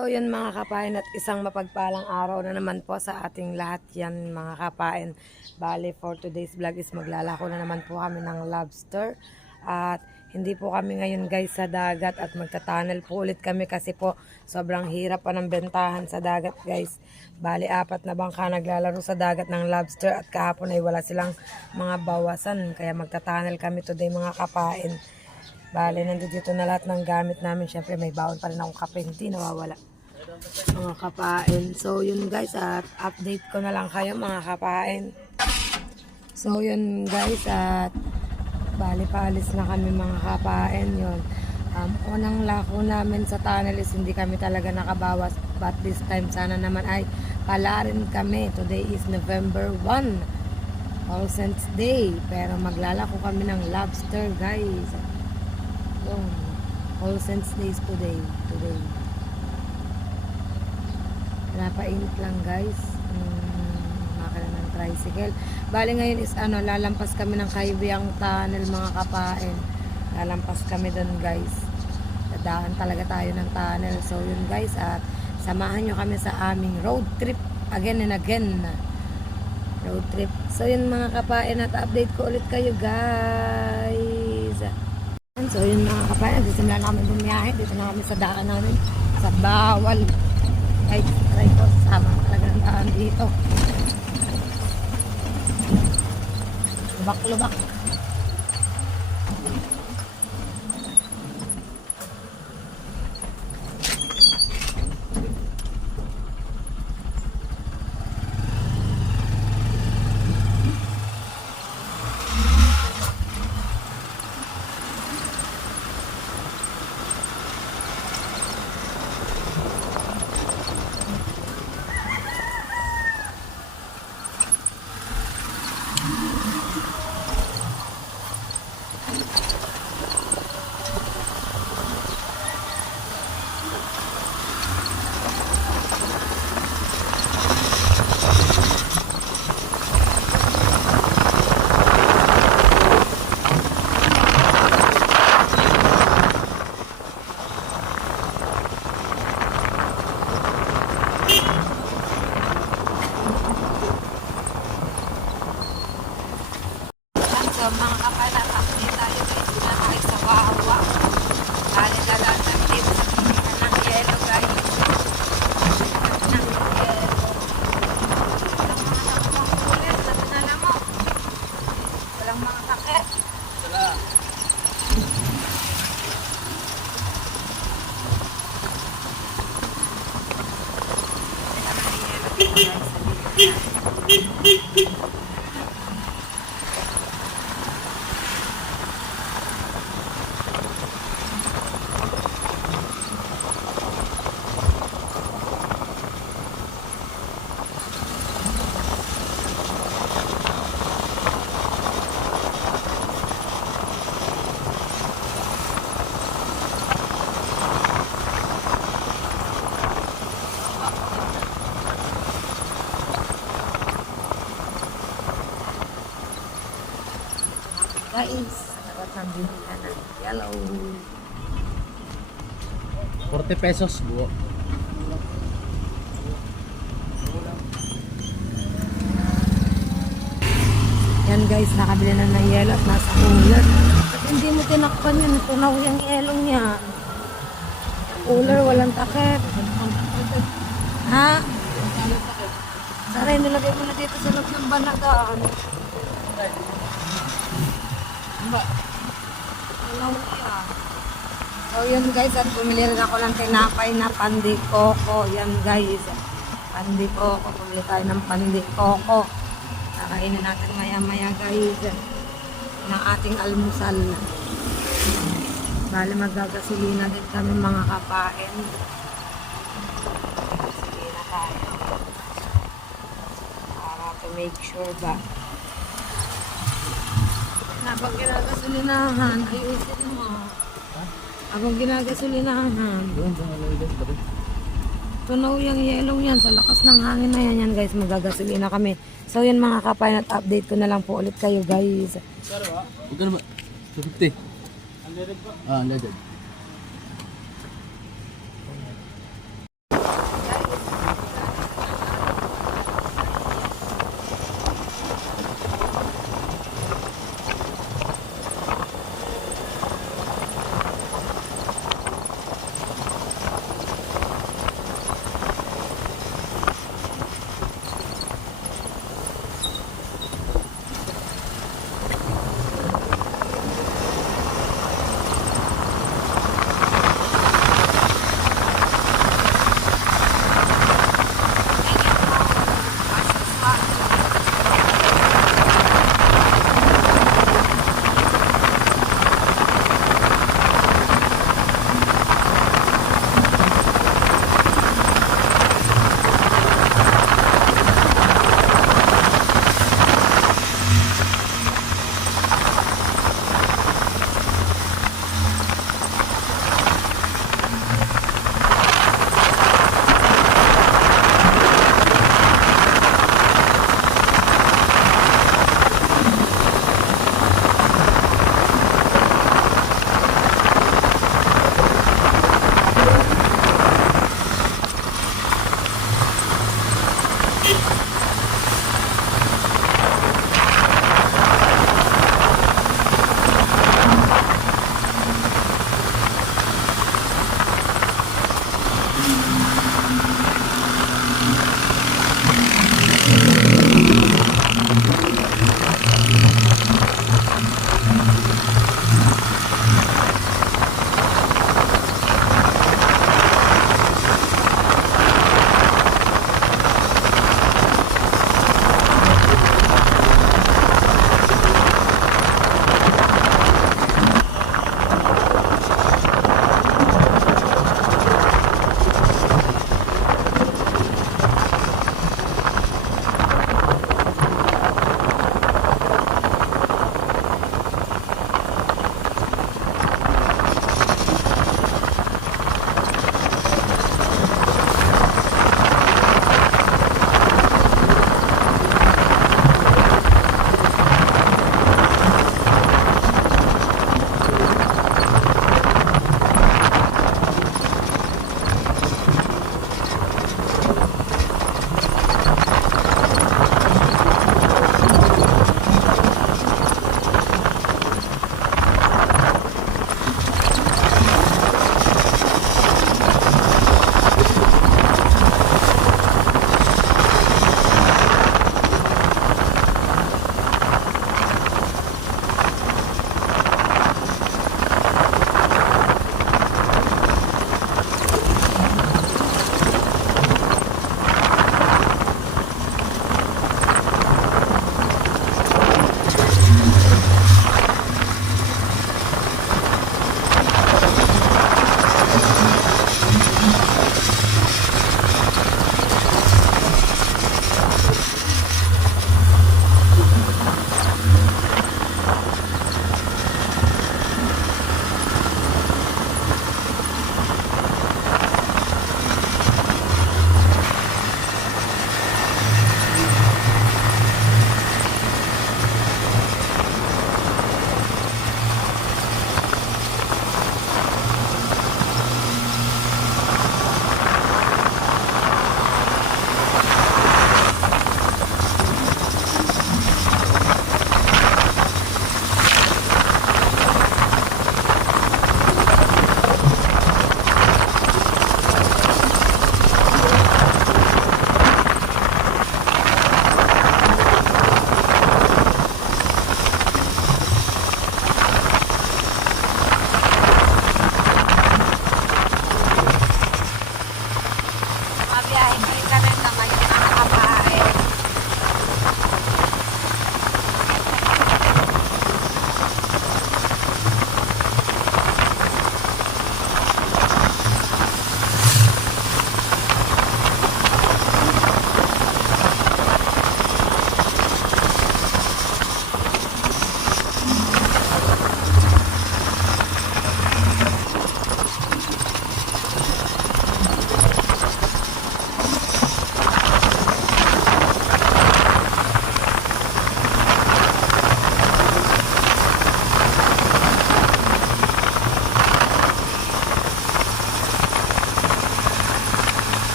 So yun mga kapain at isang mapagpalang araw na naman po sa ating lahat yan mga kapain. Bali for today's vlog is maglalako na naman po kami ng lobster. At hindi po kami ngayon guys sa dagat at magta-tunnel po ulit kami kasi po sobrang hirap pa ng bentahan sa dagat guys. Bali 4 na bangka naglalaro sa dagat ng lobster at kahapon ay wala silang mga bawasan. Kaya magta-tunnel kami today mga kapain. Bale, nandito na lahat ng gamit namin. Siyempre, may baon pa rin akong kape. Hindi nawawala. Mga kapain. So, yun guys. At update ko na lang kayo mga kapain. So, yun guys. At bali, paalis na kami mga kapain. Yun. Unang lako namin sa tunnel is hindi kami talaga nakabawas. But this time, sana naman ay pala rin kami. Today is November 1. All Saints Day. Pero maglalako kami ng lobster guys. All Saints Days today. Napainit lang guys. Makakala ng tricycle. Bali ngayon is lalampas kami ng Kaibiyang Tunnel mga kapain. Lalampas kami doon guys. Dadaan talaga tayo ng tunnel. So yun guys, at samahan nyo kami sa aming road trip again and again. Road trip. So yun mga kapain, at update ko ulit kayo guys. So yun mga kapain, nagsisimula na kami bumiyahe. Dito na kami sa daan namin sa bawal. Ay, try ko, sama talaga ng daan dito. Lubak-lubak. So mga kapalat, update tayo guys. Dito na tayo sa Wawa. Dali-dala ng dito sa pilihan ng yelo guys. Ng yelo. Walang mga takip. Wala. Guys, dapat ng bilihan ng yellow. 40 pesos buo. Yan guys, nakabili na ng yelo at nasa cooler. At hindi mo tinakpan yun, tunaw yung yelo niya. Cooler, walang takip. Ha? Saray, nilagay mo na dito sa loob ng banagaan. Tunaw niya. So yun guys, at bumili rin ako ng tinapay na pandikoko. Yan guys, pandikoko. Bumili tayo ng pandikoko. Kakainin natin maya-maya guys ng ating almusal. Bali magagasolina din kami mga kapain. Gasolina tayo. Para to make sure ba. Habang ginagasolinahan, ayusin mo. Habang ginagasolinahan. Tunaw yung yelong yan. Sa lakas ng hangin na yan guys, magagasolina kami. So yan mga kapain, at update ko na lang po ulit kayo guys. Huwag ka naman. 250. Unleaded ba? Unleaded.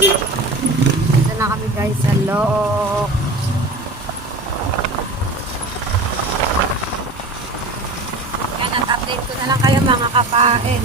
Dito na kami guys sa loob. Yan, at-update ko na lang kayo mga kapain.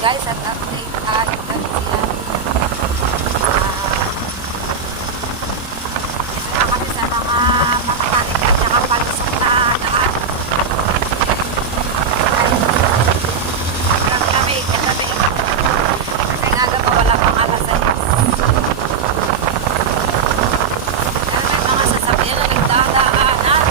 Guys, at update tayo guys yan. Ito na kami sa mga tanik at saka palusok na daan. Ang lamig, ang lamig. Kasi nga ba wala pang alas 6. Pero may mga sasakyan na nagdadaanan.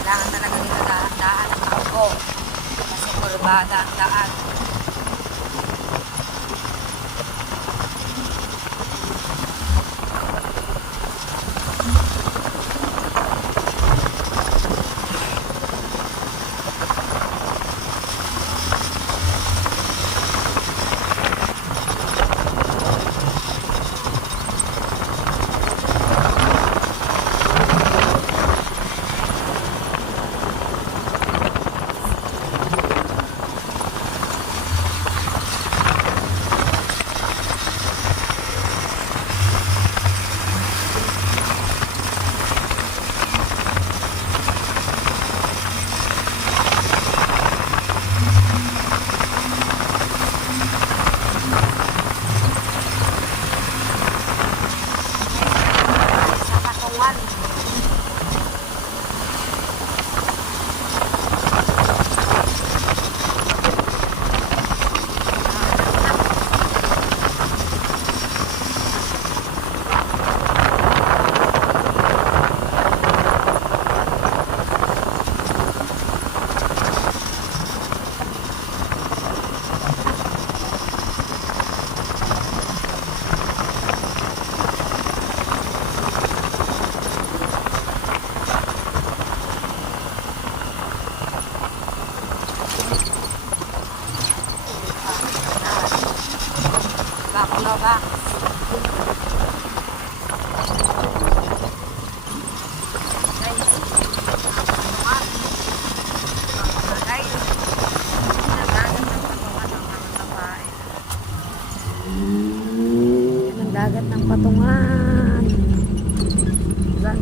Kailangan talaga dito dahan-dahan ang takbo. Kasi kurbada ang daan.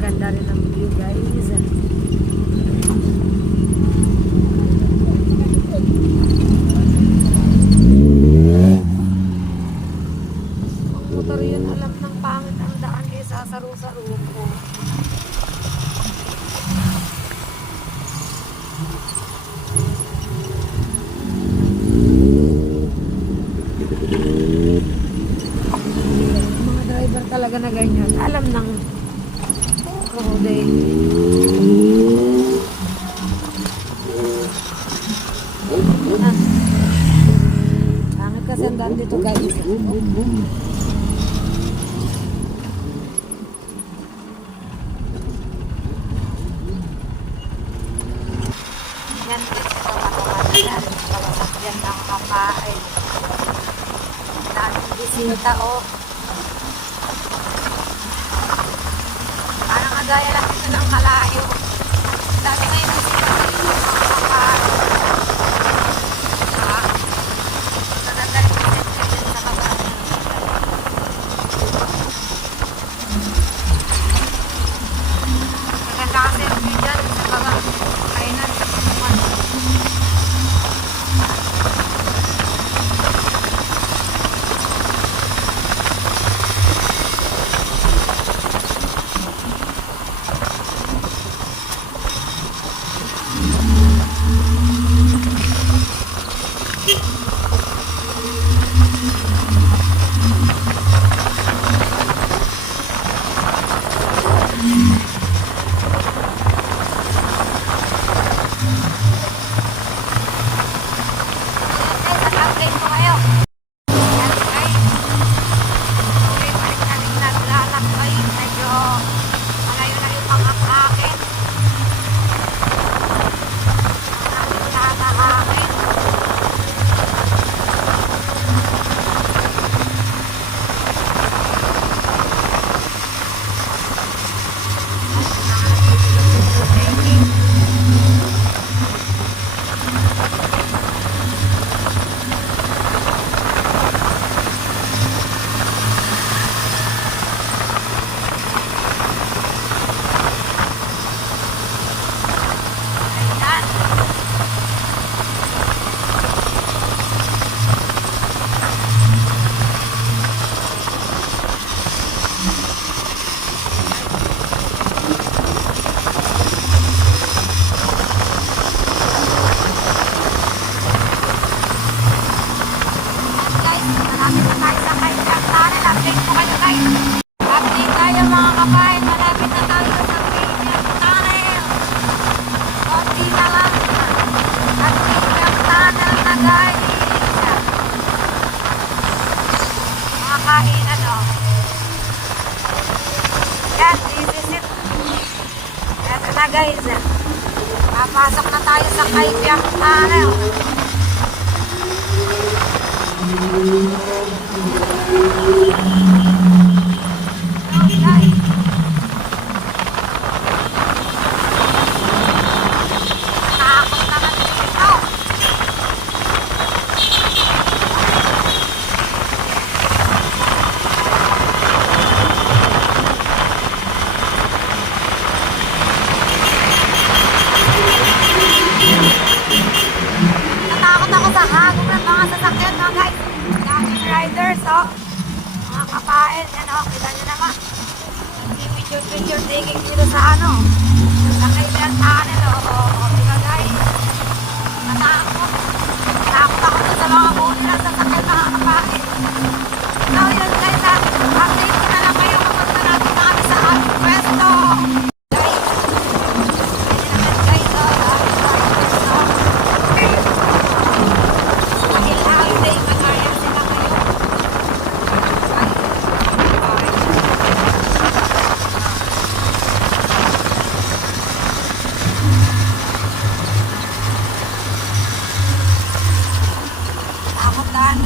Ganda rin ang view guys. Ang motor yun, alam ng pangit ang daan kaya sasaru-saru ko. Mga driver talaga na ganyan. Alam ng road eh. Ah. Pangit kasi ang daan dito guys. Yan guys, ito matawag na yan ng kapain. Daming bisita oh. Parang kagaya lang ito ng kalayo. Dami ngayon bisita dito mga kapain. Maganda rin yung section sa baba. Maganda kasi yung view dyan sa baba. Kainan sa punuan. Update ko kayo. Yan guys. Okay, balik namin naglalakbay. Medyo malayo na yung pangakakin. Ang nakakakin. Guys, malapit na tayo sa Kaibiang Tunnel. Update ko kayo guys. Update tayo mga kabayan. Malapit na tayo sa Kaibiang Tunnel. Konti na lang. At Kaibiang Tunnel na guys. Mga kainan o. Yan, this is it. Ito na guys. Papasok na tayo sa Kaibiang Tunnel. Nakakot naman dito. Natakot ako sa hagong ng mga sasakyan mga guys. Daming riders oh. Mga kapain. Yan oh, kita nyo naman. Picture taking dito sa ano. Sa Kaibiang Tunnel oh. Diba guys? Natakot. Natakot ako dun sa mga buo nila sasakyan mga kapain. So yun guys ha. Update ko na lang kayo kapag narapit na kami sa aming pwesto. Guys. Pwede naman guys oh. Dahil holiday, mag-aya sila kayo. Takot daan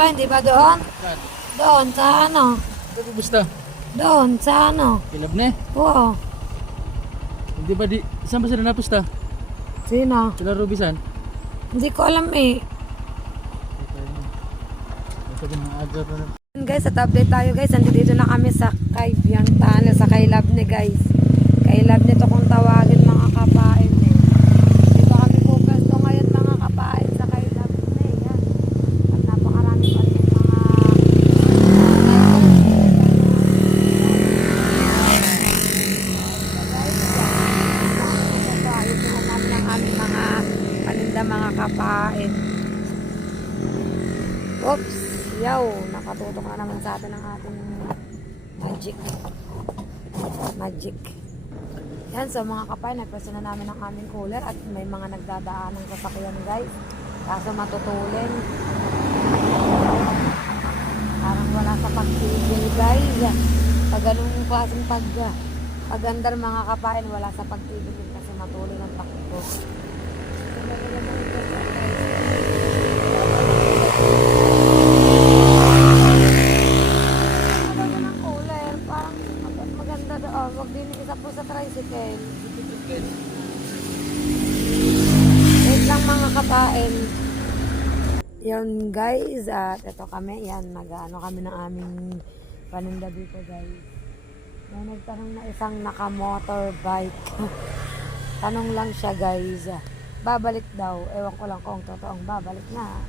ba? Hindi ba doon? Saan? Doon, sa ano? Ito po basta. Doon, sa ano? Kilab na eh. Oo. Hindi ba di... Saan ba sila napusta? Sino? Sila Rubisan? Hindi ko alam eh. Sabi ng aga pa na. Guys, at update tayo guys. Andito na kami sa Kaibiang Tunnel, sa Kailab ni guys. Kailab nito kung tawagin mga kapain eh. Dito kami focus to ngayon mga kapain sa Kailab ni. Yan. At napakarami pa rin yung mga ito na namin ang aming mga paninda mga kapain. Oops! Yaw! Nakatutok na naman sa atin ang ating magic. Yan, so mga kapay, nagpwesto na namin ang aming cooler at may mga nagdadaan ng sasakyan guys. Kaso matutulin. Parang wala sa pagtigil guys. Pag ganung klaseng pag-andar mga kapain, wala sa pagtigil din kasi matulin ang takbo. Wag din isa po sa tricycle. Wait lang mga kapain. Yan guys, at ito kami, yan, nag-ano kami ng aming paninda dito guys. May nagtanong na isang naka-motorbike. Tanong lang siya guys. Babalik daw. Ewan ko lang kung totoong babalik na.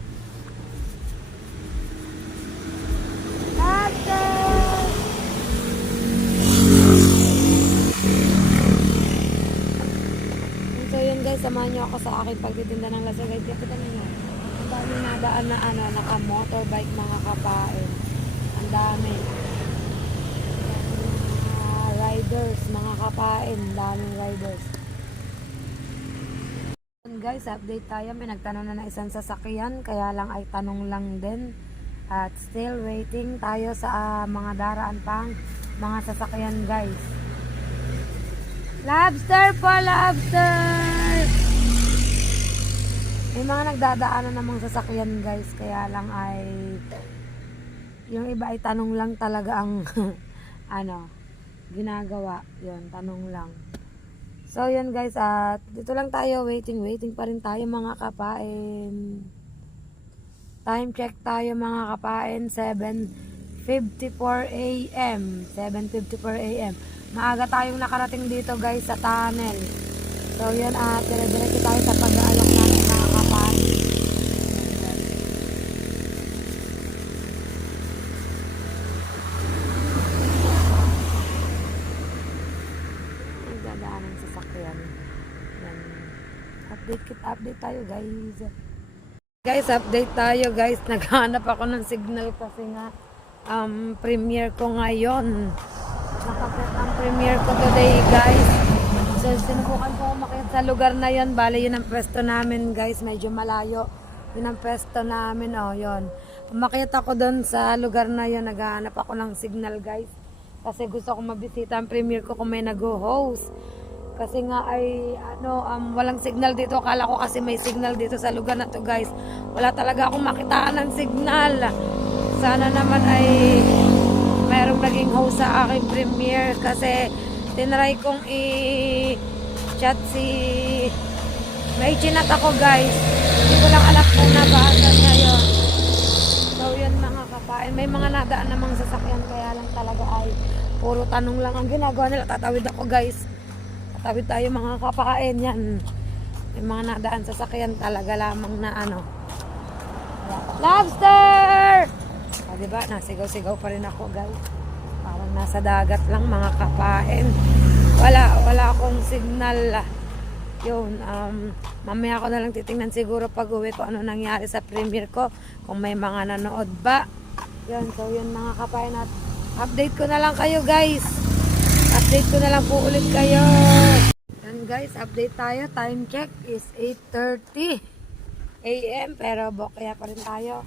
So yun guys, samahan nyo ako sa akin pagtitinda ng laso guys. Kapita ninyo, ang dami nadaan na ano, naka-motorbike mga kapain. Ang dami. Riders, mga kapain. Daming riders. And guys, update tayo. May nagtanong na isang sasakyan. Kaya lang ay tanong lang din. At still waiting tayo sa mga daraan pang mga sasakyan guys. Lobster po, lobster! May mga nagdadaanan namang sasakyan guys. Kaya lang ay yung iba ay tanong lang talaga ang ano, ginagawa. Yun, tanong lang. So yun guys, at dito lang tayo, waiting pa rin tayo mga kapain. Time check tayo mga kapain, 7:54 AM. 7:54 AM. Maaga tayong nakarating dito guys sa tunnel. So yun, dire-diretso tayo sa pag-aalok natin mga kapain. Nagdadaan ng sasakyan. Yan. Update tayo guys. Guys, update tayo guys. Naghahanap ako ng signal kasi nga premiere ko ngayon. Nakapit ang premiere ko today guys. So sinubukan ko umakyat sa lugar na yon. Bale yun ang pwesto namin guys. Medyo malayo. Yun ang pwesto namin. Oh, yun. Umakyat ako doon sa lugar na yon. Naghahanap ako ng signal guys. Kasi gusto ko mabisita ang premiere ko kung may nag-host. Kasi nga ay walang signal dito. Akala ko kasi may signal dito sa lugar na to guys. Wala talaga akong makitaan ng signal. Sana naman ay mayroong naging host sa aking premiere. Kasi tinry kong i-chat si... May chinat ako guys. Hindi ko lang alam kung nabasa niya yun. So yun mga kapain. May mga nadaan namang sasakyan. Kaya lang talaga ay puro tanong lang ang ginagawa nila. Tatawid ako guys. Tawid tayo mga kapain yan. May mga nadaan sa sakyan talaga lamang na ano. Lobster! Diba? Nasigaw-sigaw pa rin ako guys. Parang nasa dagat lang mga kapain. Wala akong signal. Yun, mamaya ko na lang titingnan siguro pag uwi ko ano nangyari sa premiere ko. Kung may mga nanood ba. Yun, so yun mga kapain at update ko na lang kayo guys. Update ko na lang po ulit kayo. And guys, update tayo. Time check is 8:30 AM. Pero bokya pa rin tayo.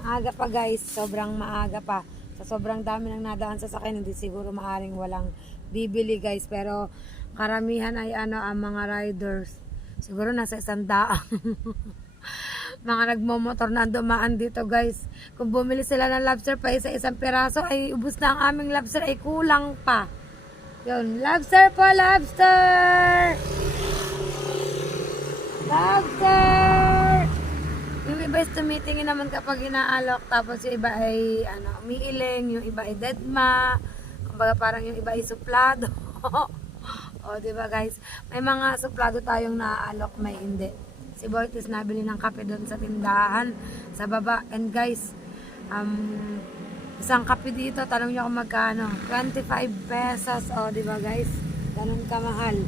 Maaga pa guys. Sobrang maaga pa. Sa sobrang dami ng nadaan sa sakyan, hindi siguro maaring walang bibili guys. Pero karamihan ay ang mga riders. Siguro nasa 100. mga nagmomotor na dumaan dito guys. Kung bumili sila ng lobster pa isa-isang piraso ay ubus na ang aming lobster ay kulang pa. Yun, lobster po, lobster! Lobster! Yung iba is tumitingin naman kapag inaalok, tapos yung iba ay umiiling, yung iba ay deadma, kumbaga parang yung iba ay suplado. O, diba guys? May mga suplado tayong naaalok, may hindi. Si Boytis nabili ng kape doon sa tindahan, sa baba. And guys, isang kape dito, tanong nyo kung magkano. 25 pesos. O, diba guys? Ganun kamahal.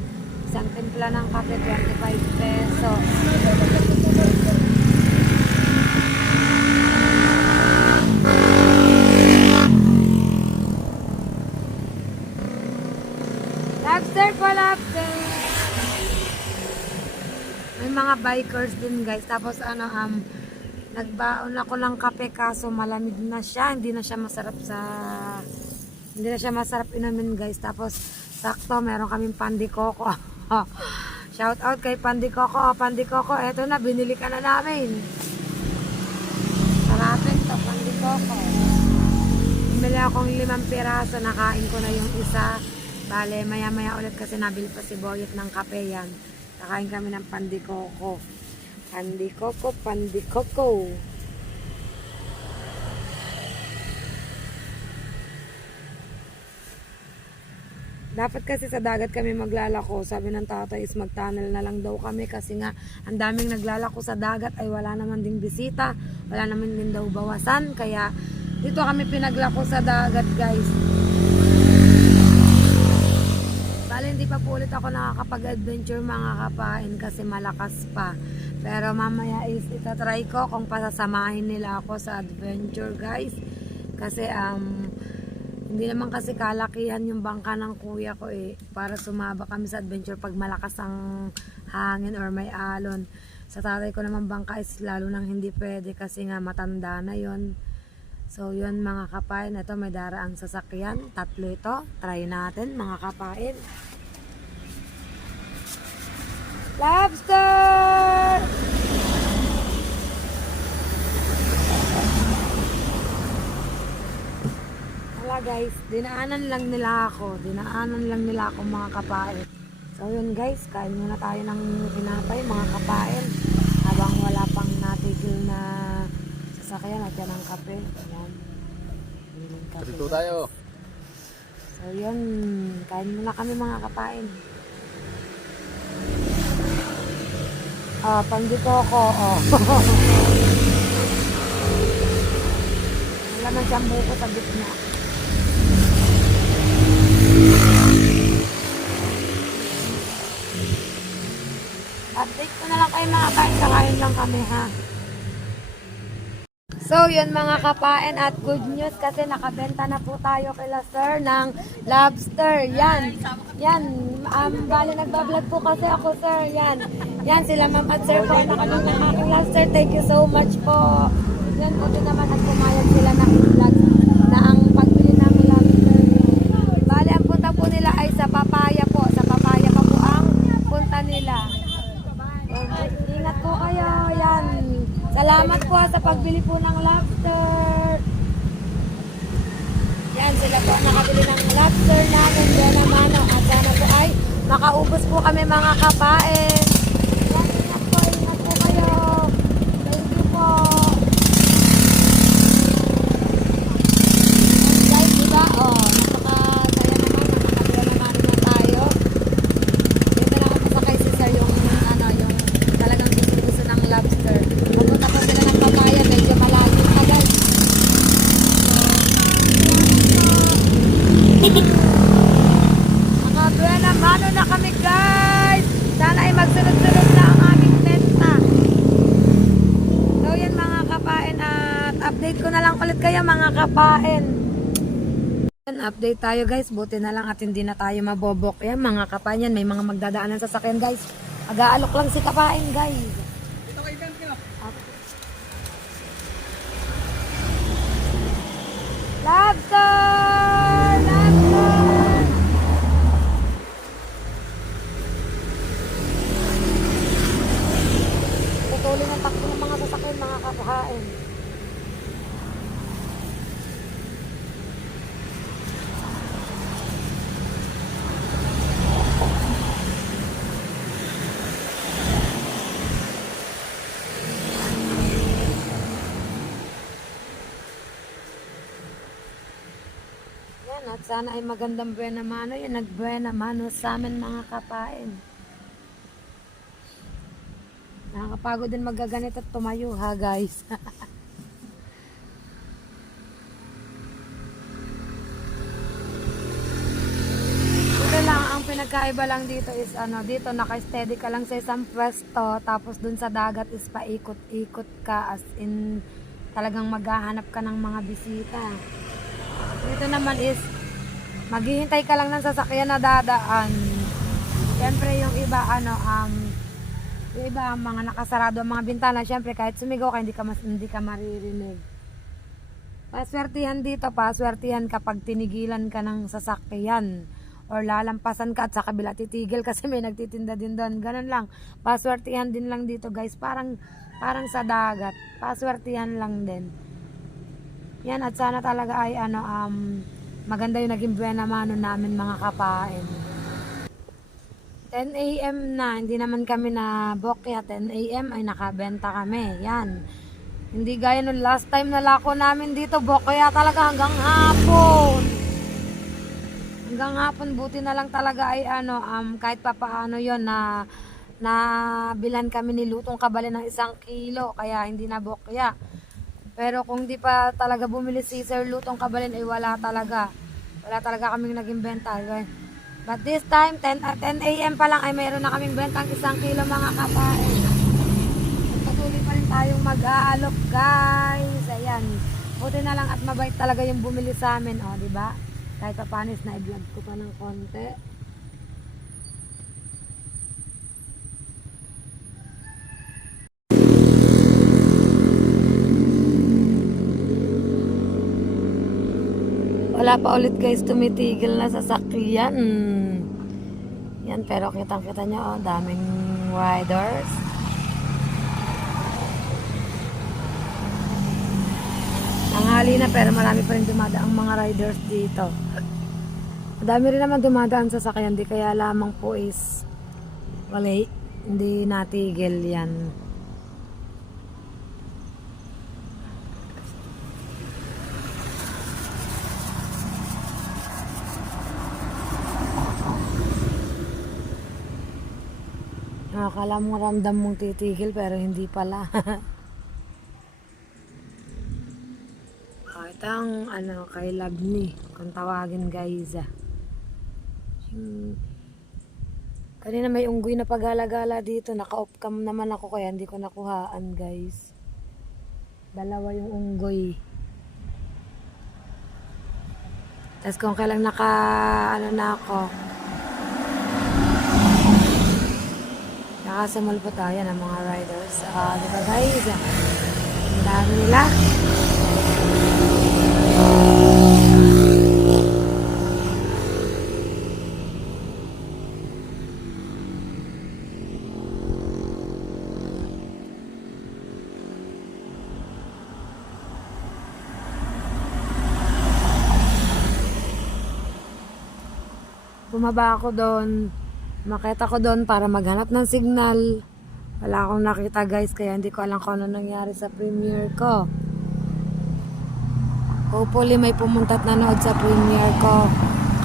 Isang timpla ng kape, 25 pesos. Lobster po, lobster! May mga bikers din guys. Tapos nagbaon ako ng kape kaso malamig na siya. Hindi na siya masarap inumin guys. Tapos sakto meron kaming pandikoko. Shout out kay Pandikoko. Pandikoko, eto na, binili ka na namin. Sarapin to, Pandikoko. Bumili akong 5 piraso, nakain ko na yung isa. Bale, maya-maya ulit kasi nabili pa si Boyet ng kape yan. Nakain kami ng Pandikoko. Pandikoko, Pandikoko. Dapat kasi sa dagat kami maglalako. Sabi ng tatay is mag-tunnel na lang daw kami kasi nga ang daming naglalako sa dagat ay wala naman ding bisita. Wala naman din daw bawasan. Kaya dito kami pinaglako sa dagat guys. Bale, hindi pa po ulit ako nakakapag-adventure mga kapain kasi malakas pa. Pero mamaya is itatry ko kung pasasamahin nila ako sa adventure guys. Kasi hindi naman kasi kalakihan yung bangka ng kuya ko para sumaba kami sa adventure pag malakas ang hangin or may alon. Sa tatay ko naman bangka is lalo nang hindi pwede kasi nga matanda na yon. So yun mga kapain, ito may daraang sasakyan, 3 ito, try natin mga kapain. Lobster! Wala guys, dinaanan lang nila ako mga kapain. So yun guys, kain muna tayo ng pinapay mga kapain habang wala pang natigil na sasakyan at yan ang kape. Ayan. Dito tayo. So yun, kain muna kami mga kapain. Pandikoko, wala man siyang buko sa gitna. Update ko na lang kayo mga kain, kakain lang kami ha. So yun mga kapain at good news kasi nakabenta na po tayo kila sir ng lobster. Yan. Bali nagbablog po kasi ako sir. Yan sila ma'am at sir po nakabenta ng aking lobster. Thank you so much po. Yan po din naman at pumayag sila ng vlog na ang pagbili ng lobster. Bali ang punta po nila ay sa Papaya po. Sa Papaya pa po ang punta nila. Ingat po kayo. Yan. Salamat po sa pagbili po ng lobster. Yan sila po nakabili ng lobster namin. Yan naman at sana po ay makaubos po kami mga kapain. Yan, ingat po kayo. Thank you po. Yan guys, diba? Napakasaya naman. Nakakabila naman na tayo. Dito na ako pasakay si sir yung talagang gusto ng lobster. Pupunta po sila ng Papaya, medyo malalim pa guys. Mga buena mano na kami guys. Sana ay magsunod-sunod na ang aming benta. So yan mga kapain at update ko na lang ulit kayo mga kapain. Update tayo guys, buti na lang at hindi na tayo mabobok. Yan mga kapain yan, may mga magdadaanan sa sakyan guys. Mag-aalok lang si kapain guys. Lobster! Lobster! Tutuloy ng takbo ng mga sasakyan mga kapain. Yan, at sana ay magandang buena mano yun. Nagbuena mano sa amin mga kapain. Nakakapagod din magaganito at tumayo ha guys. Ito lang, ang pinagkaiba lang dito is dito naka-steady ka lang sa isang pwesto, tapos dun sa dagat is paikot-ikot ka, as in talagang maghahanap ka ng mga bisita. Dito naman is maghihintay ka lang ng sasakyan na dadaan. Siyempre yung iba yung iba mga nakasarado ang mga bintana, siyempre kahit sumigaw ka hindi ka maririnig. Paswertihan dito, paswertihan kapag tinigilan ka ng sasakyan or lalampasan ka at sa kabila titigil kasi may nagtitinda din doon. Ganun lang. Paswertihan din lang dito guys. Parang sa dagat. Paswertihan lang din. Yan, at sana talaga ay maganda yung naging buena mano namin mga kapain. 10 AM na, hindi naman kami na bokya. 10 AM ay nakabenta kami. Yan. Hindi gaya nung last time na lako namin dito, bokya talaga hanggang hapon. Hanggang hapon, buti na lang talaga ay kahit papaano yon na bilan kami ni Lutong Kabali ng 1 kilo, kaya hindi na bokya. Pero kung di pa talaga bumili si Sir Lutong Kabalin ay wala talaga kaming naging benta. But this time 10 AM pa lang ay mayroon na kaming bentang 1 kilo mga kapain. Patuloy pa rin tayong mag-aalok guys. Ayan, buti na lang at mabait talaga yung bumili sa amin, di ba? Kahit pa panis na i-vlog ko pa ng konti. Wala pa ulit guys tumitigil na sasakyan. Yan, pero kitang-kita nyo, daming riders. Nanghali na pero marami pa rin dumadaang mga riders dito. Madami rin naman dumadaan sa sasakyan, di kaya lamang po is wala, hindi natigil yan. Akala mo ramdam mong titigil pero hindi pala. Ito ang kay Labni kung tawagin guys. Kanina may unggoy na pagala-gala dito, naka-off cam naman ako kaya hindi ko nakuhaan guys. Dalawa yung unggoy. Tapos kung kailang na ako, nakasimulpo tayo ng mga riders. Diba guys? Ang dami nila. Bumaba ako doon. Makita ko doon para maghanap ng signal. Wala akong nakita guys, kaya hindi ko alam kung ano nangyari sa premiere ko. Hopefully may pumunta at nanood sa premiere ko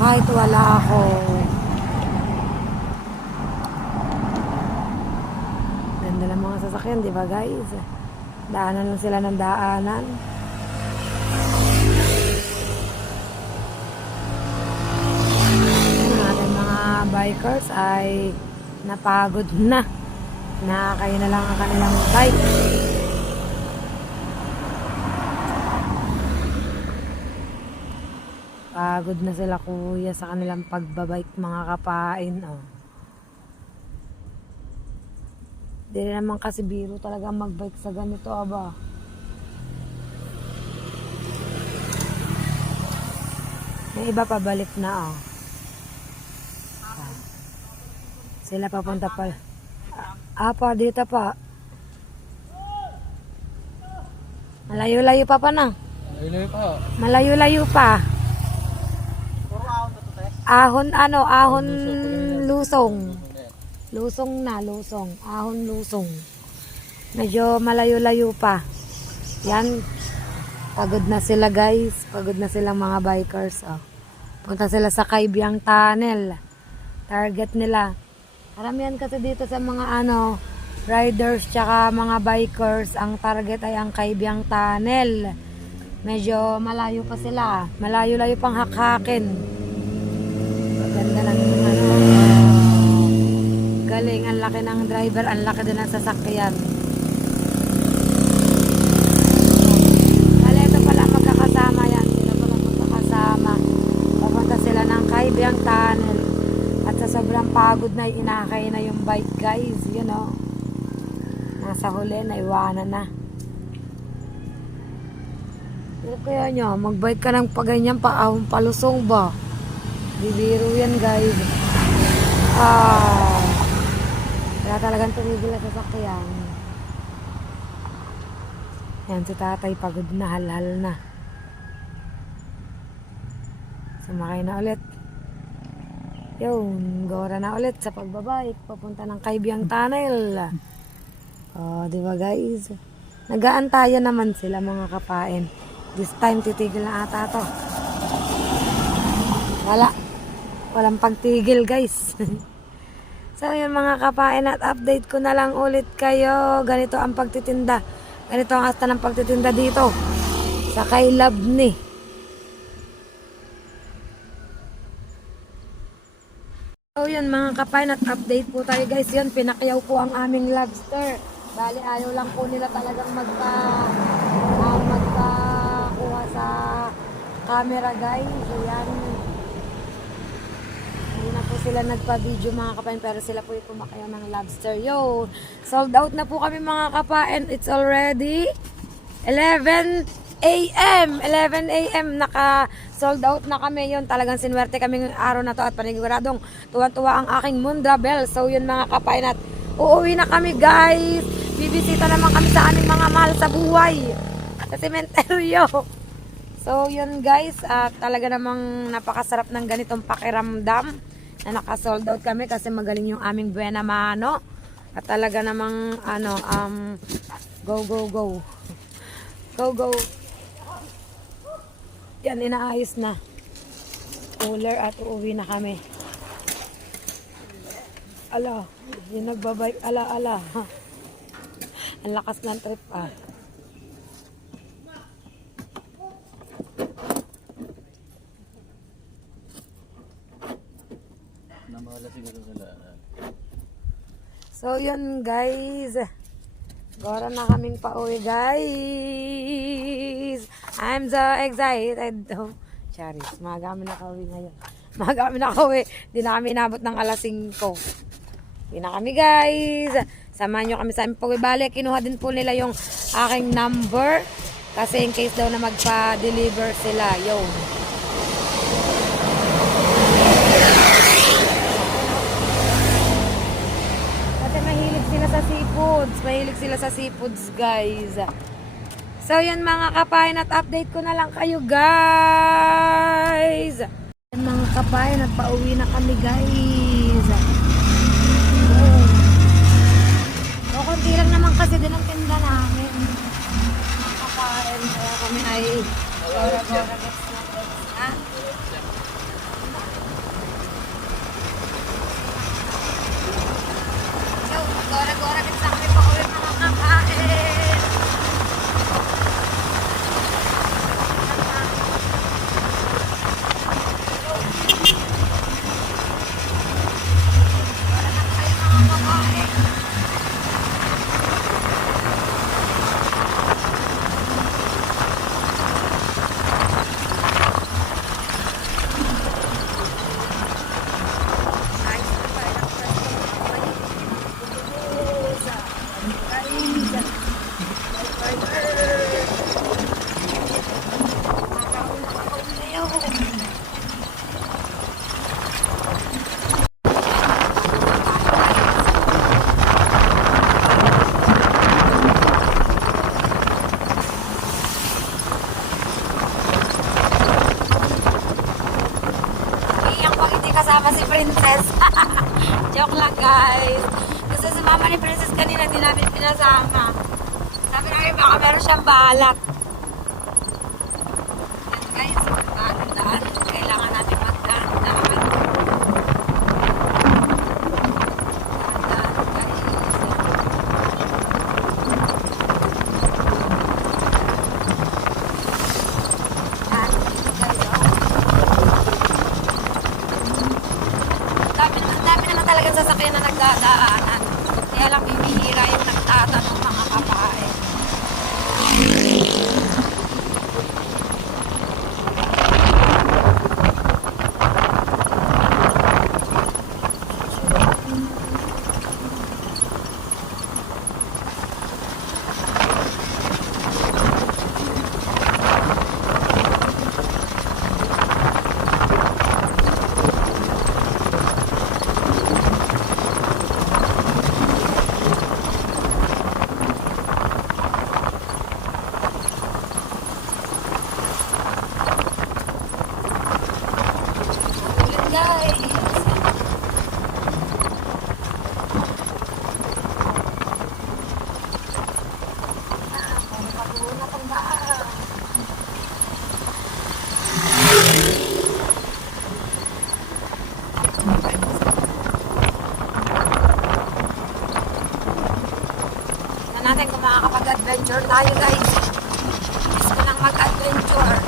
kahit wala ako. Ganda lang mga sasakyan, di ba guys? Daanan lang sila ng daanan. Bikers ay napagod na. Nakakayo na lang ang kanilang bike. Pagod na sila kuya sa kanilang pagbabike mga kapain. Hindi rin naman kasi biro talaga magbike sa ganito aba. May iba pabalik na Sila papunta pa. Pa dito pa. Malayo-layo pa na. Ayun pa. Malayo-layo pa. Ahon ahon lusong. Lusong na, lusong. Ahon lusong. Medyo malayo-layo pa. Yan. Pagod na sila guys. Pagod na silang mga bikers. Oh. Punta sila sa Kaibyang Tunnel. Target nila. Karamihan kasi dito sa mga riders tsaka mga bikers, ang target ay ang Kaibyang Tunnel. Medyo malayo pa sila. Malayo-layo pang hakhakin. Ganda ng galing. Ang laki ng driver. Ang laki din ng sasakyan. Kala ito pala magkakasama yan. Sila pala magkakasama. Papunta sila ng Kaibyang Tunnel. At sa sobrang pagod na inakay na yung bike guys. You know. Nasa huli, naiwanan na. Pero kaya nyo, magbike ka ng paganyan palusong ba? Bibiro yan guys. Kaya talagang tumigil na sasakyan. Yan si tatay, pagod na, halhal na. Sumakay na ulit. Yun, gora na ulit sa pagbabike. Papunta ng Kaibyang Tunnel. Di ba guys? Nag-aantayan naman sila mga kapain. This time titigil na ata to. Walang pagtigil guys. So yun mga kapain, at update ko na lang ulit kayo. Ganito ang pagtitinda. Ganito ang asta ng pagtitinda dito sa kay Labni. So yun mga kapain, at update po tayo guys. Yun, pinakyaw po ang aming lobster. Bali, ayaw lang po nila talagang magpakuha sa camera guys. Ayan. Hindi na po sila nagpa-video mga kapain, pero sila po yung kumakayaw ng lobster. Yo, sold out na po kami mga kapain. It's already 11 a.m. Naka-sold out na kami. Yun, talagang sinwerte kami ng araw na to at paniguradong tuwa-tuwa ang aking Mundra Bell. So yun mga kapain, at uuwi na kami guys. Bibisita naman kami sa aming mga mahal sa buhay sa sementeryo. So yun guys, talaga namang napakasarap ng ganitong pakiramdam na naka-sold out kami kasi magaling yung aming buena mano. At talaga namang go. Yan, inaayos na cooler at uuwi na kami. Ala, yung nagbabike, ala. Ang lakas ng trip Namawala siguro sila. So yun guys, gora na kaming pauwi guys. I'm so excited. Charis, maaga kami nakauwi ngayon. Maaga kami nakauwi. Di na kami inabot ng alas 5. Hindi na kami guys. Samahan nyo kami sa aming pag-ibali. Kinuha din po nila yung aking number. Kasi in case daw na magpa-deliver sila. Yun. Kasi mahilig sila sa seafoods. Mahilig sila sa seafoods guys. So yan mga kapain, at update ko na lang kayo guys. Yan mga kapain, at pauwi na kami guys. Konti lang naman kasi din ang tinda namin. Mga kapain, kaya kami ay gora-gora gets na gets na. So, gora-gora gets na kami pauwi mga kapain. kasama ni Princess kanina, hindi namin pinasama. Sabi namin baka meron siyang balak. Yan guys, magdaan. Kailangan natin magdaan. Dami naman talagang sasakyan na nagdadaanan. Kaya lang bibihira yung nagtatanong mga kapae. Guys, pag-uuna pang daan. Tignan natin kung makakapag-adventure tayo guys. Gusto ko nang mag-adventure.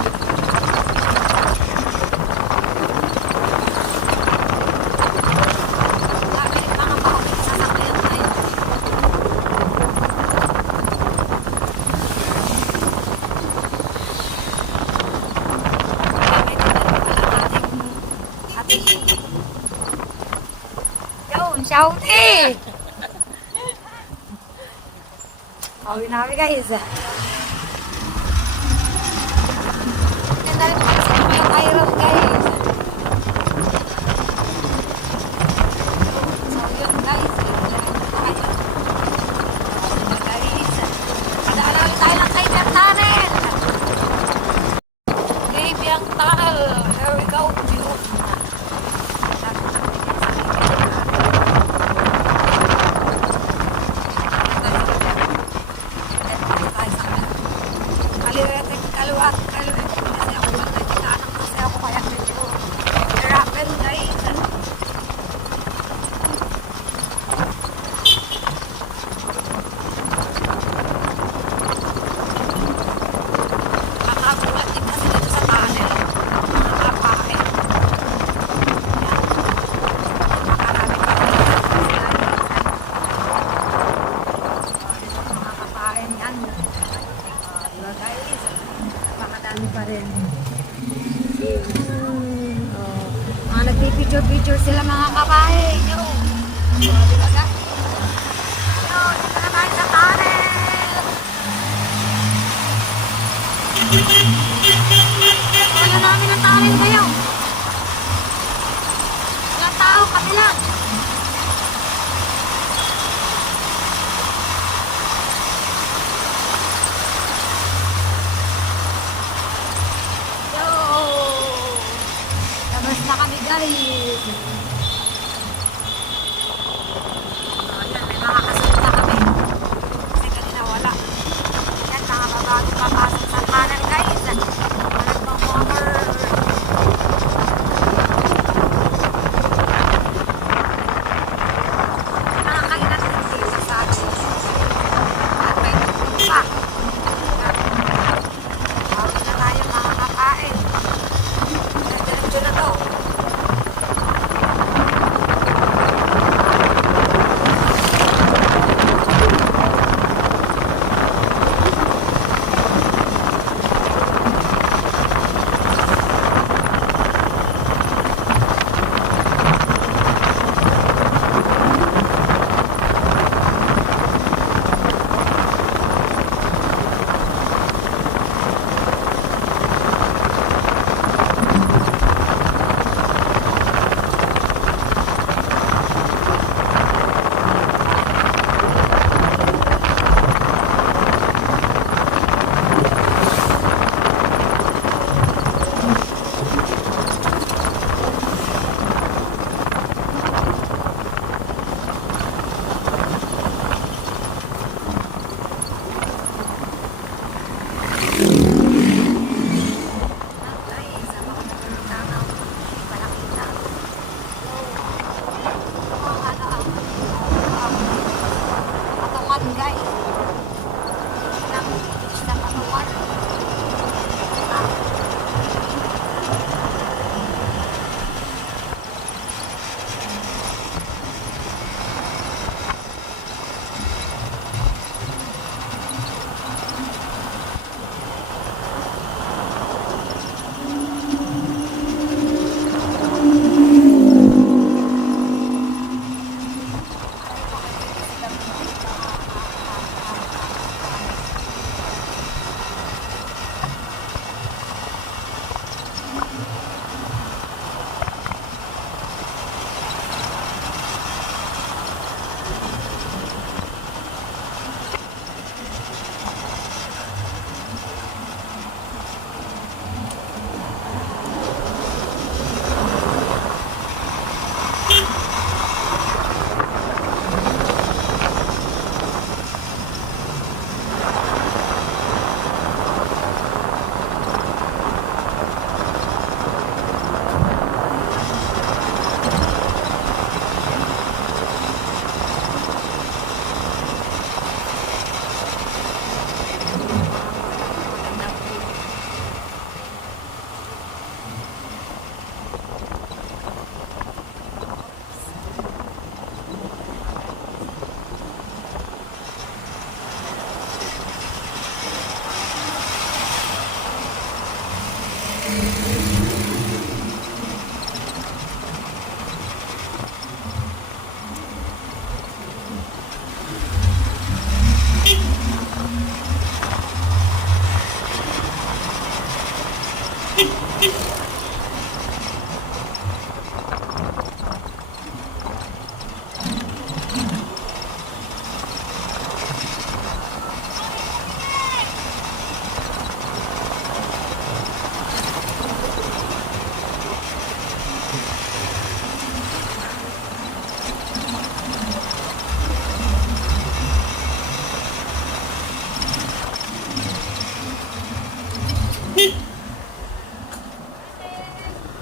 Shouty! Awin namin guys. Ganda rin po kasi kami yung iron guys. So yun guys. Guys. Padaan namin tayo ng Tiger Tunnel. Gabyang Tunnel. Here we go. Pa rin. Mga nagpipicture-picture sila mga kabahe. Yo! Di ba ga? Yo! Dito na tayo sa tunnel! Wala namin ang tunnel ngayon. Walang tao, kami lang. Na kami guys.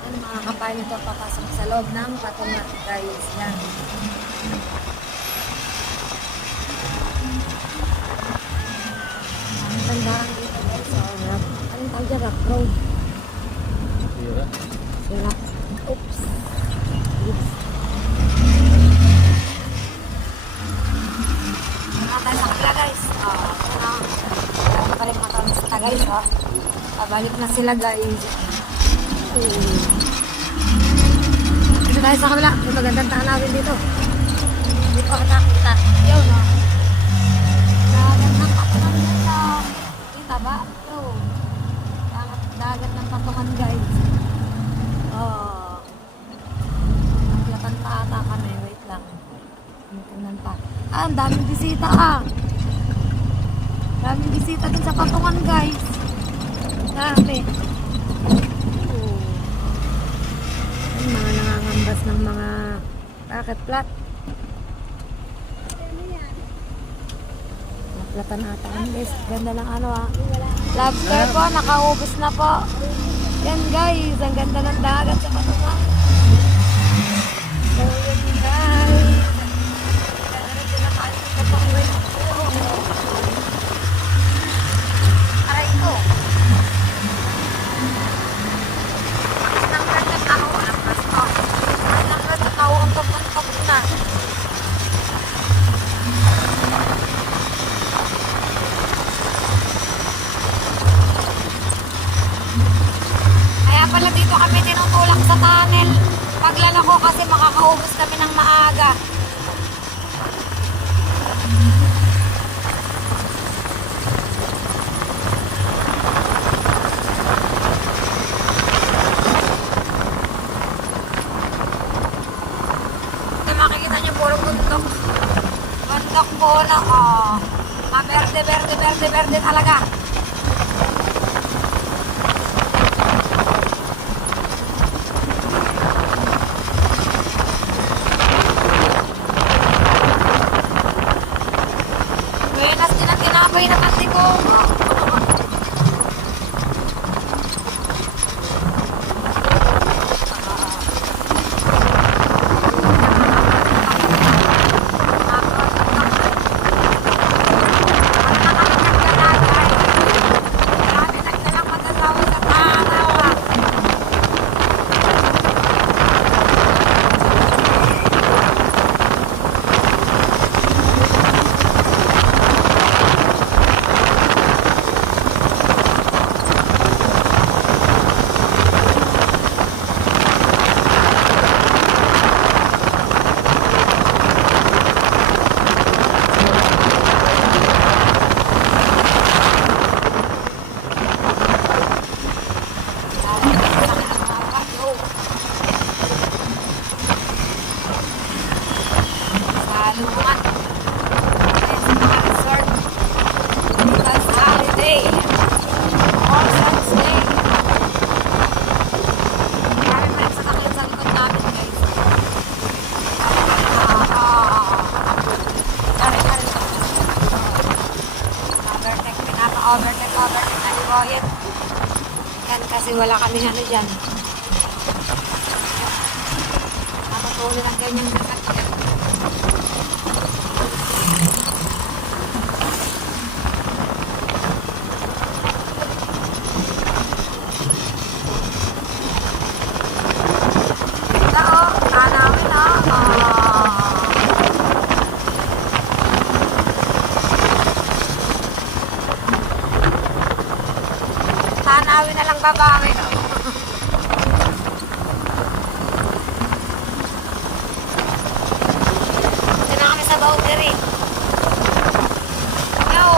Ang mga kapain ito papasok sa loob ng patungat guys. Yan. Ang tandaan dito guys. So, anong tawag dyan? Rock road. Tira. Sira. Oops. Oops. Mga tayo sa kapila guys. Pabalik na kami sa guys. Pabalik na sila guys. Dito tayo sa kabila. May magandang tanawin dito. Hindi ko nakakita. Yun, no? Dagat ng patungan nila. Kita ba? Ito. Dagat ng patungan, guys. Oh. Naglatan pa ata kami. Wait lang. Tingnan pa. Ang daming bisita, Daming bisita dun sa patungan, guys. Dami. Mga nangangambas ng mga packet plat. Naplatan ata kami guys. Ganda ng lobster po, nakaubos na po. Yan guys, ang ganda ng dagat sa patungan. So yun guys. Ganda rin pinakain sa patungan. Aray ko. Untok na. Kaya pala dito kami tinutulak sa tunnel. Paglalako kasi makakaubos kami ng maaga. Makikita niyo puro bundok. Bundok po na, Verde talaga. Buenas din ang tinapay na kasi ko. Overtake na ni Boyet. Yan kasi wala kaming ano dyan. Nakatulo ng ganyang dagat. Tanawin na lang babawi. Ito na kami sa boundary. Yo!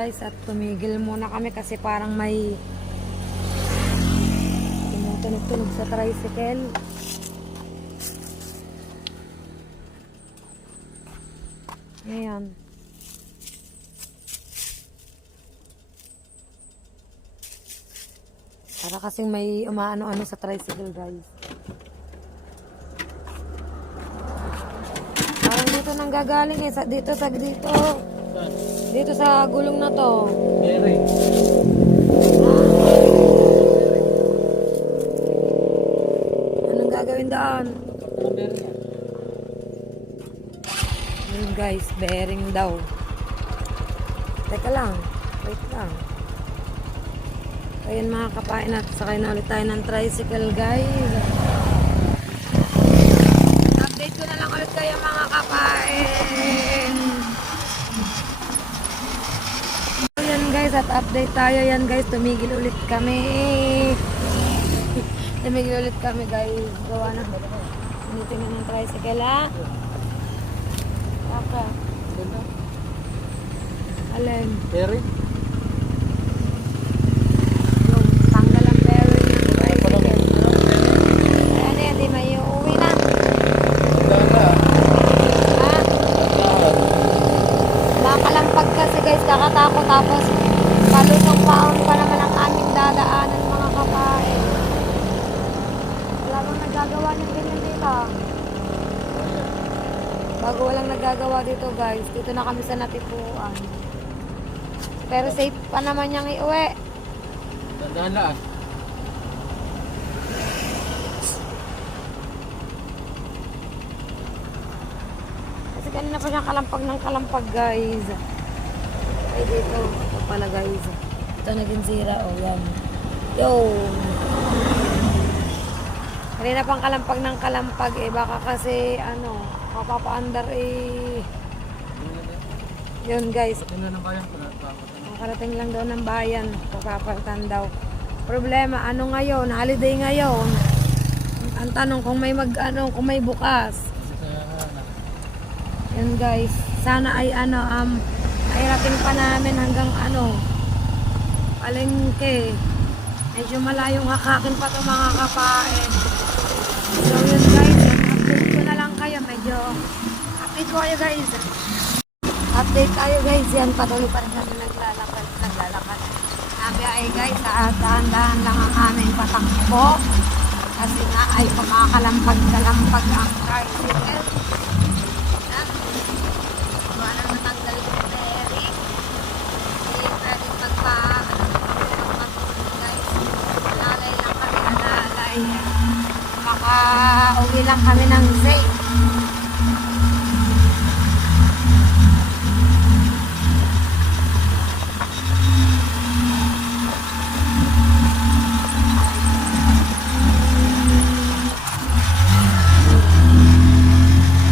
guys, at tumigil muna kami kasi parang may tumutunog-tunog sa tricycle. Ayan. Para kasing may umaano-ano sa tricycle, guys. Parang dito nang gagaling eh. Dito. Saan? Dito sa gulong na to. Mary. Anong gagawin daan? Anong Mary yan? Yun guys, bearing daw. Teka lang. Wait lang. Ayan mga kapain at sakay na ulit tayo ng tricycle guys. Update ko na lang ulit kayo mga kapain. Ayan guys, at update tayo yan guys. Tumigil ulit kami. Tumigil ulit kami guys. Gawa na. Tinitingnan ng tricycle ha. Saka. Alin? Mary? Yung tanggal ang bearing ng tricycle. Ayan yan, di may uuwi na. Ganda. Ha? Nakakalampag kasi guys, kakatakot tapos palusong paon pa naman ang aming dadaanan mga kapain. Wala bang nagagawa ng ganyan dito? Bago walang nagagawa dito guys, dito na kami sa natipuan. Pero safe pa naman niyang iuwi. Dandaan lang. Kasi kanina pa siyang kalampag ng kalampag guys. Ay dito, ito pala guys. Ito naging zira, oh yan. Yo! Kanina pang kalampag ng kalampag eh, baka kasi ano, mapapaandar eh. Yun guys, Ano na kaya? makarating lang daw ng bayan, papapalitan daw. Problema, ano ngayon, holiday ngayon. Ang tanong kung may kung may bukas. Yan guys, sana ay ay rating pa namin hanggang palengke. Medyo malayong hakakin pa to mga kapain. So yun guys, update ko na lang kayo. Medyo update ko kayo guys. Update tayo guys. Yan, patuloy pa rin kami naglalakad. Sabi ay guys, dahan-dahan lang ang aming patakbo. Kasi nga ay kumakalampag-kalampag ang tricycle. Wala nang natanggal yung bearing. Hindi pwedeng guys. Alalay lang kami, alalay. Makauwi lang kami ng safe.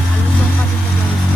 Alusong pa dito guys.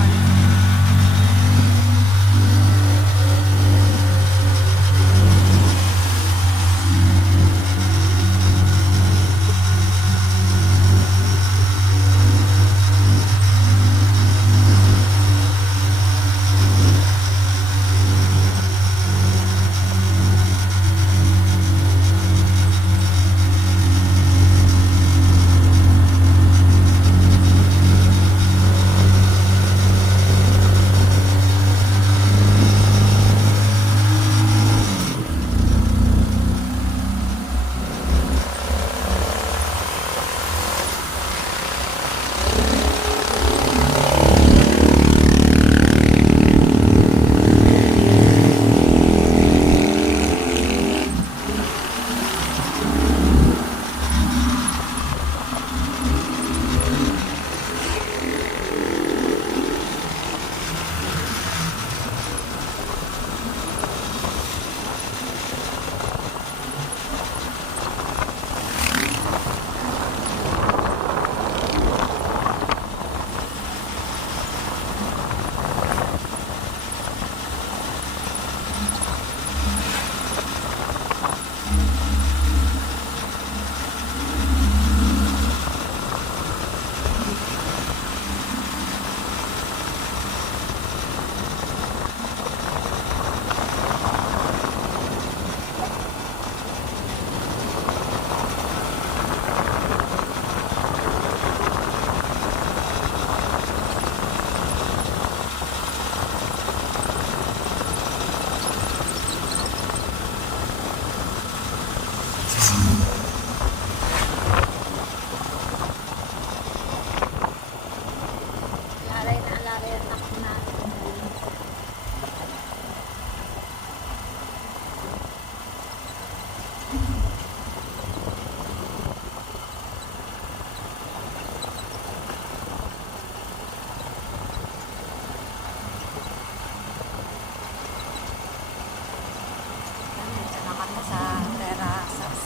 kami sa terasas.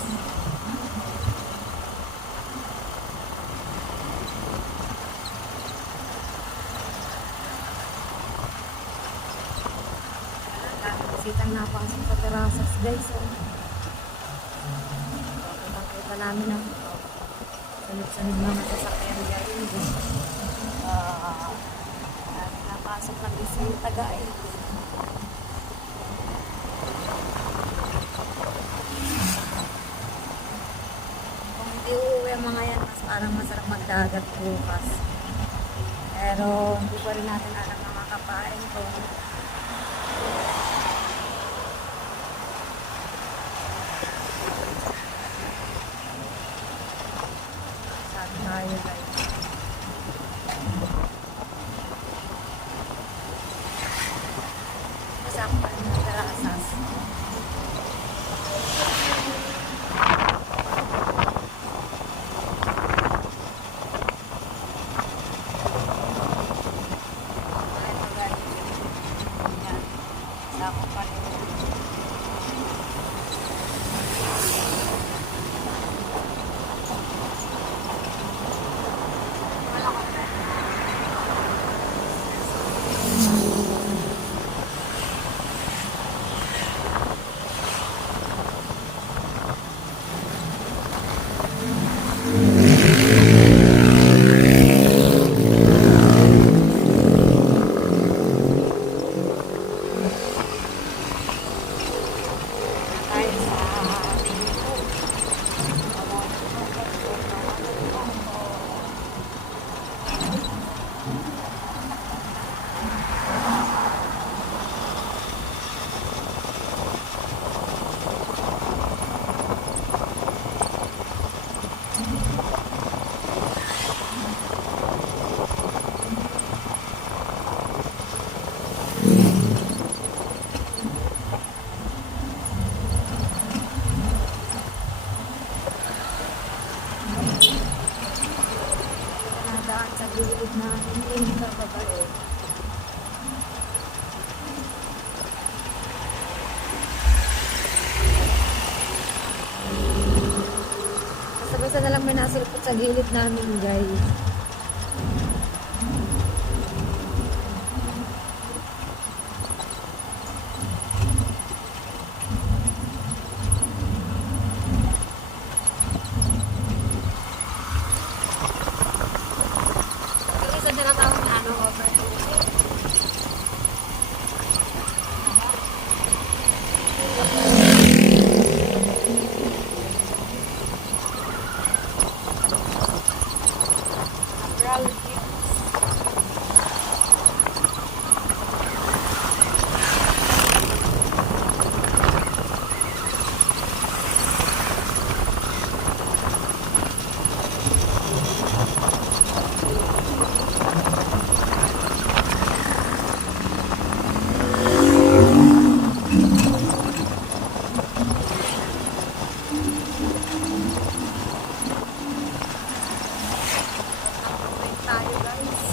Sitang napasok sa terasas guys. So, kita namin ang sunod-sunod mga sasakyan guys. At napasok na bisita guys. Kung hindi uuwi ang mga yan, mas parang masarap magdagat bukas. Pero hindi pa rin natin alam mga kapain kung sabi tayo guys. Kasama pa rin ng terasas. Ito guys. Yan. Kasama pa rin. Tayo sa nadaan sa gilid natin. Hindi ka babalik. Basta-basta na lang may nasilpot sa gilid namin guys. Isa na lang tawag na over. Abral tayo guys.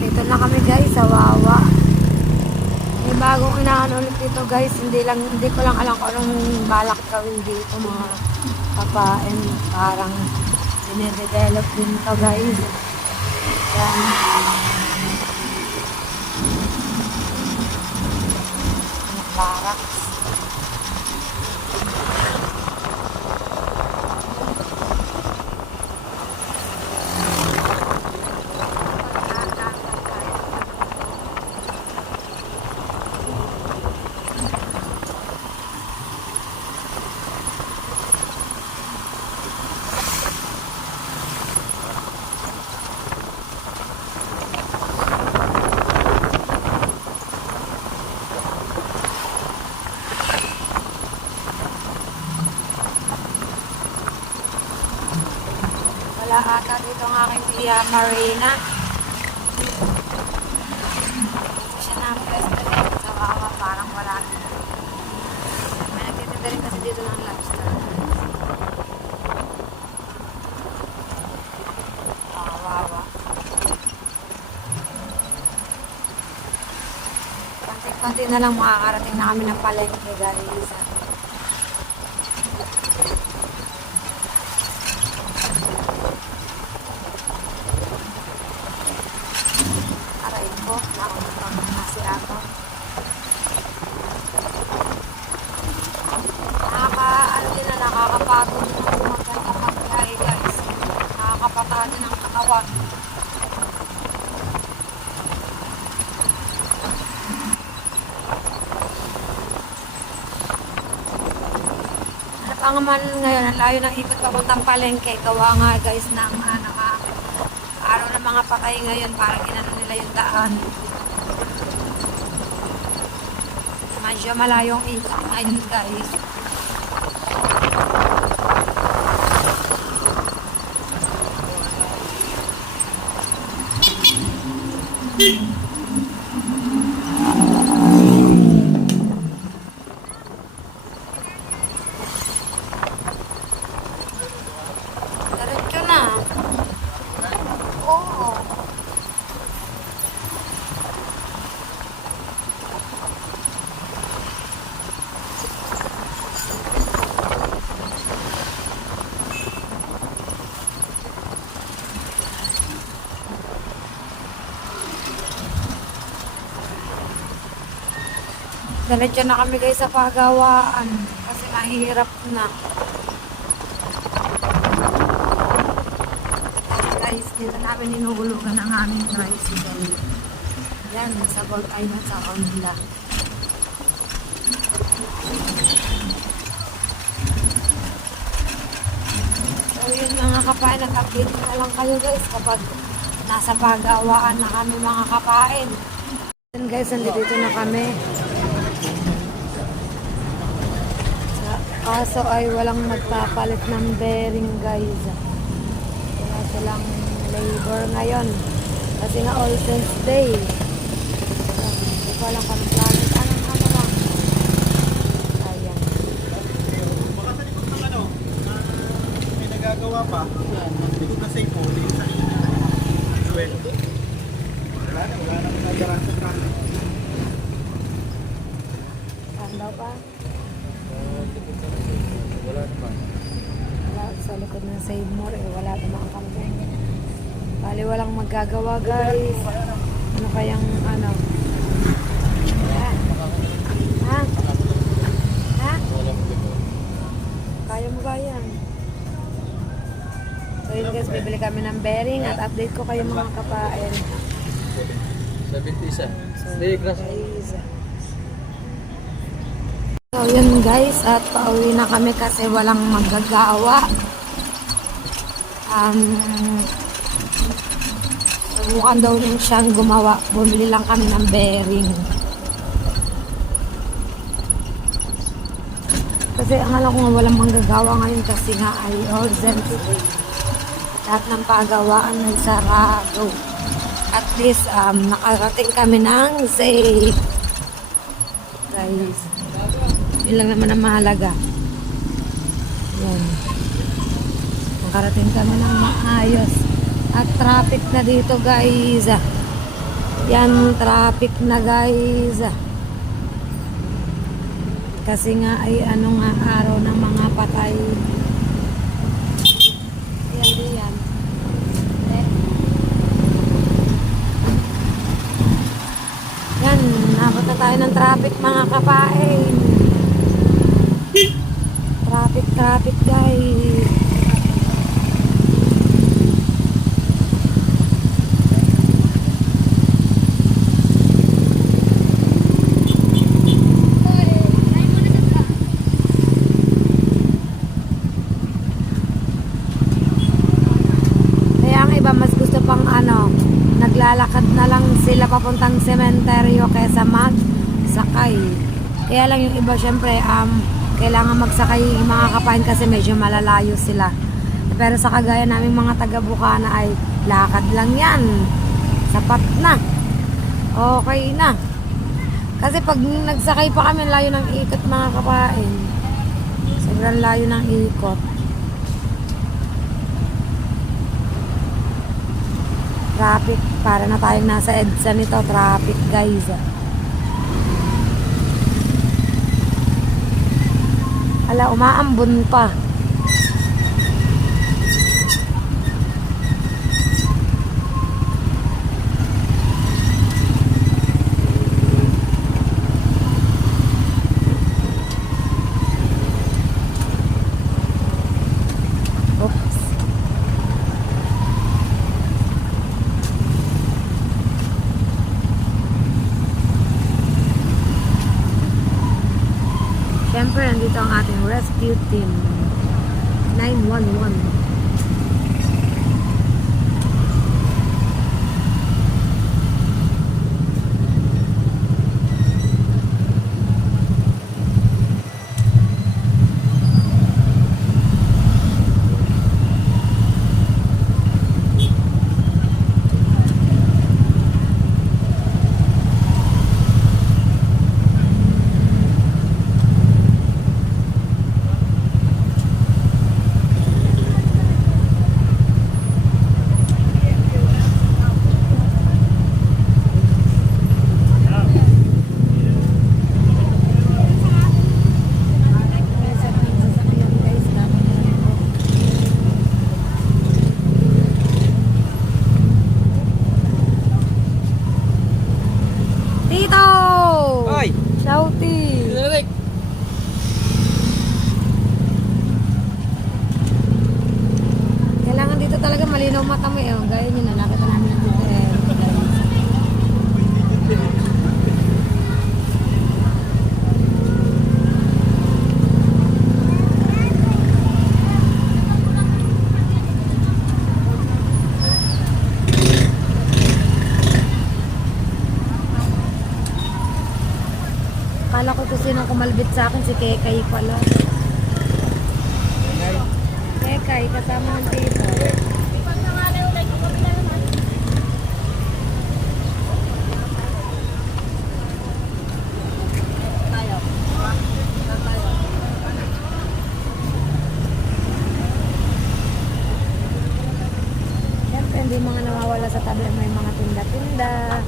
Dito na kami guys sa Wawa. May bagong inaano ulit dito guys. Hindi ko lang alam kung anong balak gawin dito mga kapain. Parang dine-develop din to guys. Yan. barracks. Wala ata dito ang aking tiya Marina. Dito siya na president sa Wawa, parang wala dito. May nagtitinda rin kasi dito ng lobster. Wawa. Konti-konti na lang makakarating na kami ng palengke, guys. Aray ko, naunang kasi ako. Nakakapagod ng magkakapagbiyahe, guys. Nakakapatado ng katawan. Ang man ngayon, ang layo ng ikot papuntang palengke. Gawa nga, guys, ng araw ng mga patay ngayon. Parang ginano nila yung daan. Medyo malayong ikot ngayon, guys. Diretso na. Oo. Diretso na kami, guys, sa pagawaan kasi mahirap na. Guys, dito namin inuhulugan ang aming tricycle. Yan, sa Gold Island sa Onla. So yun mga kapain, nag-update na lang kayo, guys, kapag nasa pagawaan na kami mga kapain. Yan, guys, nandito na kami. Kaso ay walang magpapalit ng bearing, guys. Wala silang labor ngayon. Kasi nga All Saints Day. Hindi ko alam kung planet. Ano lang. Ayan. Baka sa likod ng may nagagawa pa. Likod na safe po. Likod sa Joel. Wala na nagdaraan sa traffic. Saan daw pa? Wala naman. Wala sa likod ng Save More. Wala naman kami. Bali walang magagawa, guys. Ano kayang ano? Ha? Ha? Ha? Wala mo dito. Kaya mo ba yan? So yun, guys, bibili kami ng bearing at update ko kayo mga kapain. 71. Hindi, grass. Guys. So yun, guys, at pauwi na kami kasi walang magagawa. Subukan daw rin siyang gumawa. Bumili lang kami ng bearing. Kasi ang alam ko nga walang manggagawa ngayon kasi nga ay urgent. Lahat ng pagawaan ay sarado. At least nakarating kami ng safe. Guys, yun lang naman ang mahalaga. Yan. Nakarating kami ng maayos. At traffic na dito, guys. Yan, traffic na, guys. Kasi nga ay ano nga araw ng mga patay. Ayan, diyan. Yan, Nabot na tayo ng traffic mga kapain. Traffic guys. Kaya ang iba mas gusto pang naglalakad na lang sila papuntang sementeryo kaysa magsakay. Kaya lang yung iba syempre kailangan magsakay yung mga kapain kasi medyo malalayo sila. Pero sa kagaya naming mga taga Bukana ay lakad lang yan. Sapat na. Okay na. Kasi pag nagsakay pa kami, layo ng ikot mga kapain. Sobrang layo ng ikot. Traffic. Para na tayong nasa EDSA nito. Traffic guys. Ala, umaambon pa. Oops. Siyempre, nandito ang ating rescue team. 911. Tito! Ay! Shouty! Direk! Kailangan dito talaga malinaw mata mo eh. Gaya nyo na, nakita namin dito eh. Kala ko kung sino kumalbit sa akin, si Kekay pala. Kekay, kasama ng tito. Siyempre, hindi mga nawawala sa tabi. May mga tinda-tinda,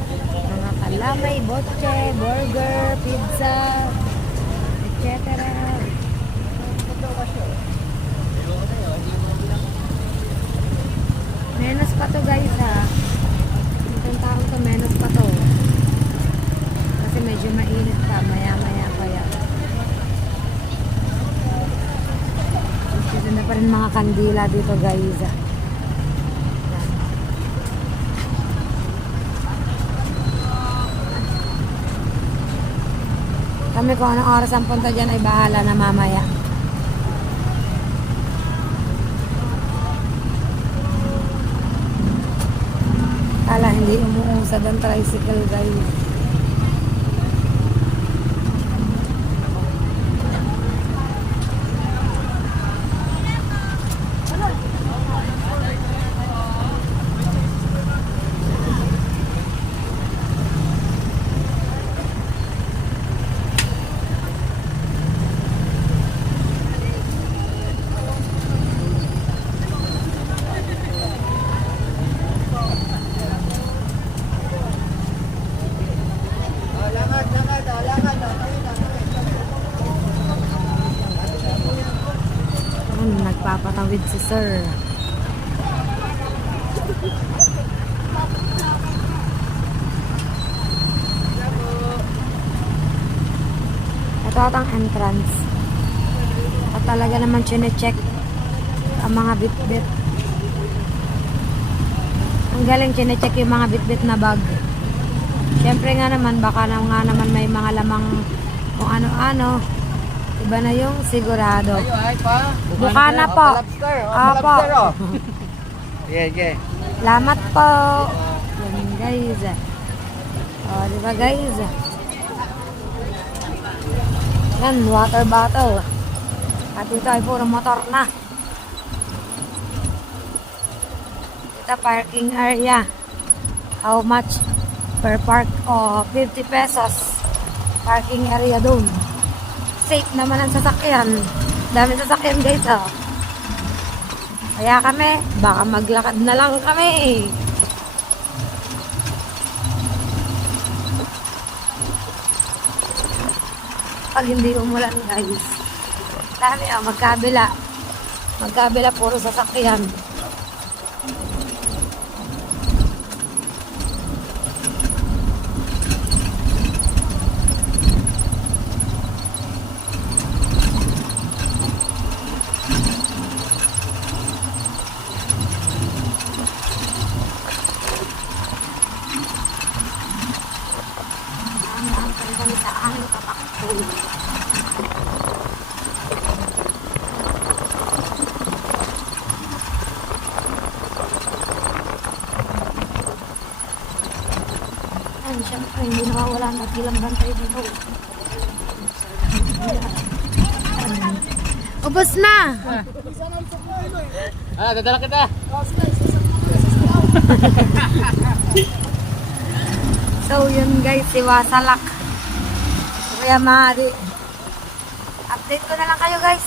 mga kalamay, botche, burger, pizza, etc. Menos pa to guys ha. Itong taong to, menos pa to. Kasi medyo mainit pa, maya-maya pa yan. Ganda pa rin mga kandila dito guys ha. Kami kung anong oras ang punta dyan ay bahala na mamaya. Kala hindi umuusad ang tricycle guys. Nagpapatawid si sir. atang entrance. At talaga naman chine-check ang mga bit-bit. Ang galing chine-check yung mga bit-bit na bag. Siyempre nga naman, baka na nga naman may mga lamang kung ano-ano. Iba na yung sigurado. Ay pa. Mukha na po. Apo. Yeah. Salamat po. Yan guys. O, di ba guys? Yan, water bottle. At ito ay puro motor na. Ito parking area. How much per park? O, 50 pesos. Parking area doon. Safe naman ang sasakyan. Dami sasakyan guys, oh. Kaya kami, baka maglakad na lang kami. Pag hindi umulan guys. Dami, oh, magkabila. Magkabila, puro sasakyan. Kami sa aming papakulo. Ay, syempre, hindi nawawala na bilang bantay dito. Ubus na! Dadala kita. So, yun guys, si Wasalak. Kuya Mari. Update ko na lang kayo guys.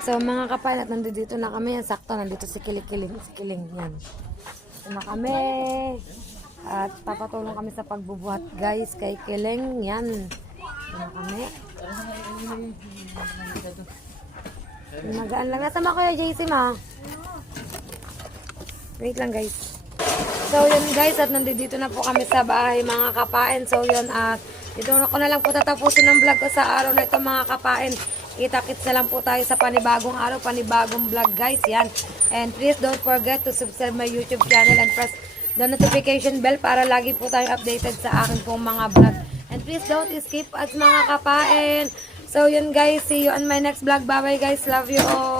So, mga kapain, at nandito na kami. Yan, sakto, nandito si Kiling. Si Kiling, yan. Ito na kami. At papatulong kami sa pagbubuhat guys kay Kiling. Yan. Ito na kami. Nagaan lang. Nasama ko yung JC ma. Wait lang guys. So yun guys, at nandito na po kami sa bahay mga kapain. So yun, at dito ko na lang po tatapusin ang vlog ko sa araw na ito mga kapain. Kita-kits na lang po tayo sa panibagong araw, panibagong vlog guys. Yan. And please don't forget to subscribe my YouTube channel and press the notification bell para lagi po tayong updated sa akin pong mga vlog. And please don't skip ads mga kapain. So yun guys, see you on my next vlog. Bye bye guys, love you all.